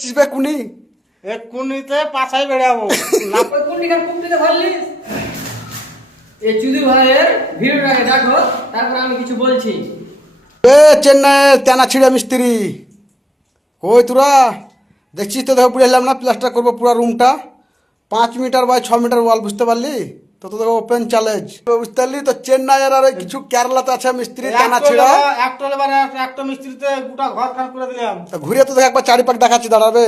চিসবে কুনি এক্ষুনিতে পাছাই বেড়াবো না। ওই কুন্ডিকার কুপটিতে ধরলিস। এই চুদির ভাইয়ের ভিডিওটাকে দেখো, তারপর আমি কিছু বলছি। এ চেন্নাই তেনা ছিঁড়ে মিস্ত্রি কই তোরা দেখছিস তো দেখো পুড়ে এলাম না প্লাস্টার করবো পুরো রুমটা 5 মিটার বাই 6 মিটার ওয়াল বুঝতে পারলি তো তোদের ওপেন চ্যালেঞ্জ বুঝতে পারলি তো চেন্নাইয়ের আর ওই কিছু কেরালাতে আছে মিস্ত্রি তেনা ছিঁড়া একটা একটা মিস্ত্রিতে গোটা ঘর খান করে দিলাম। তা ঘুরে তো দেখ একবার চারিপাক দেখাচ্ছি দাঁড়াবে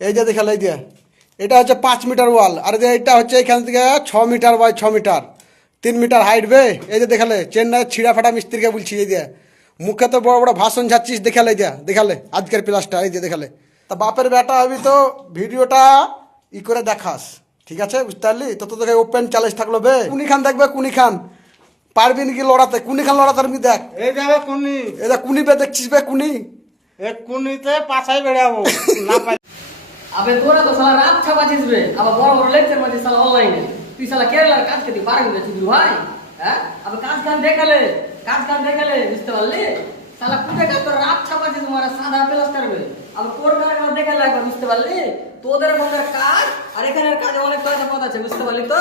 এই যে দেখালে এই দিয়ে এটা হচ্ছে 5 মিটার ওয়াল আর যে এটা হচ্ছে এখান থেকে 6 metre by 6 metre 3 metre height বে এই যে দেখালে চেন্নাইয়ের ছিঁড়া ফাটা মিস্ত্রিকে বলছি এই যে মুখে তো বড় বড় ভাষণ যাচ্ছিস দেখালে এই যে দেখালে আজকের প্লাসটা এই যে দেখালে তা বাপের বেটা হবি তো ভিডিওটা ই করে দেখাস ঠিক আছে বুঝতে পারলি তো তোদের ওপেন চ্যালেঞ্জ থাকলো বে কুনি খান দেখবে কুনি খান পারবি নাকি লড়াতে কুনি খান লড়াতে আমি দেখ এই যাবে কুনি, এই যে কুনি বে দেখছিস বে কুনি এক্ষুনিতে পাছাই বেড়াবো না পাই। আবে তোরা তো শালা রাত ছাপাছিস বে, আবার বড় বড় লেকচার মারছিস শালা অনলাইনে। তুই শালা কেরালার কাজ করতে পারবি না চুদির ভাই? হ্যাঁ, আবে কাজ কাম দেখালে বুঝতে পারলি? শালা কুটে কাজ তোরা রাত ছাপাছিস তোমার সাদা প্লাস্টার বে, আবার তোর কাজ দেখালে একবার বুঝতে পারলি? তোদের মধ্যে কাজ আর এখানের কাজে অনেক তফাৎ আছে বুঝতে পারলি তো?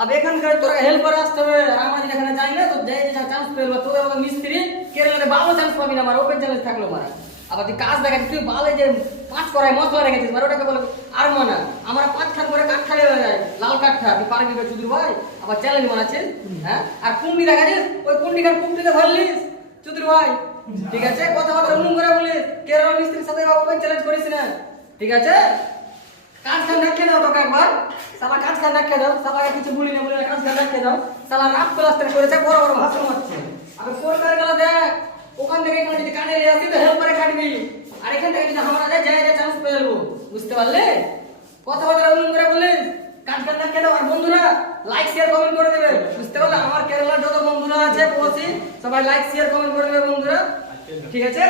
আবে এখানকার তোরা হেল্প করে আসতে হবে, আর আমরা যদি এখানে যাই না তো যে চান্স পেলো তোদের মতো মিস্ত্রি কেরালাতে ভালো চান্স পাবি না, আমার ওপেন চ্যালেঞ্জ থাকলো মারা। আবার তুই কাজ দেখাচ্ছিস তুই ভালো যে 5 করায় মশলা রেখেছিস মানে ওটাকে বলে আর মানা আমরা 5 খান করে কাঠ খালি হয়ে যায় লাল কাঠটা তুই পারবি না চুদির ভাই? আবার চ্যালেঞ্জ মানাচ্ছিস হ্যাঁ? আর কুন্ডি দেখাচ্ছিস ওই কুন্ডিকার কুপটিতে ধরলিস চুদির ভাই, ঠিক আছে? কথাবার্তা উনুম করে বলিস কেরালা মিস্ত্রির সাথে ওপেন চ্যালেঞ্জ করিস না, ঠিক আছে? কাজ খান রাখে দাও তোকে একবার, সালা কাজ খান রাখে দাও, সালাকে কিছু বলি না বলে কাজ খান রাখে দাও। সালা রাত প্লাস্টার করেছে বড় বড় ভাষণ মারছে। আবে ফোন করে গেল দেখ ওখান থেকে এখানে যদি কানে নিয়ে আসি তো হেল্প করে কাটবি, আর এখান থেকে যদি আমরা যাই চান্স পেয়ে যাবো বুঝতে পারলে? কথাবার্তা উন্নয়ন করে বলিস কাজ কাজ রাখে দাও। আর বন্ধুরা লাইক শেয়ার কমেন্ট করে দেবে বুঝতে পারলে? আমার কেরালার যত বন্ধুরা আছে প্রবাসী সবাই লাইক শেয়ার কমেন্ট করে দেবে বন্ধুরা, ঠিক আছে?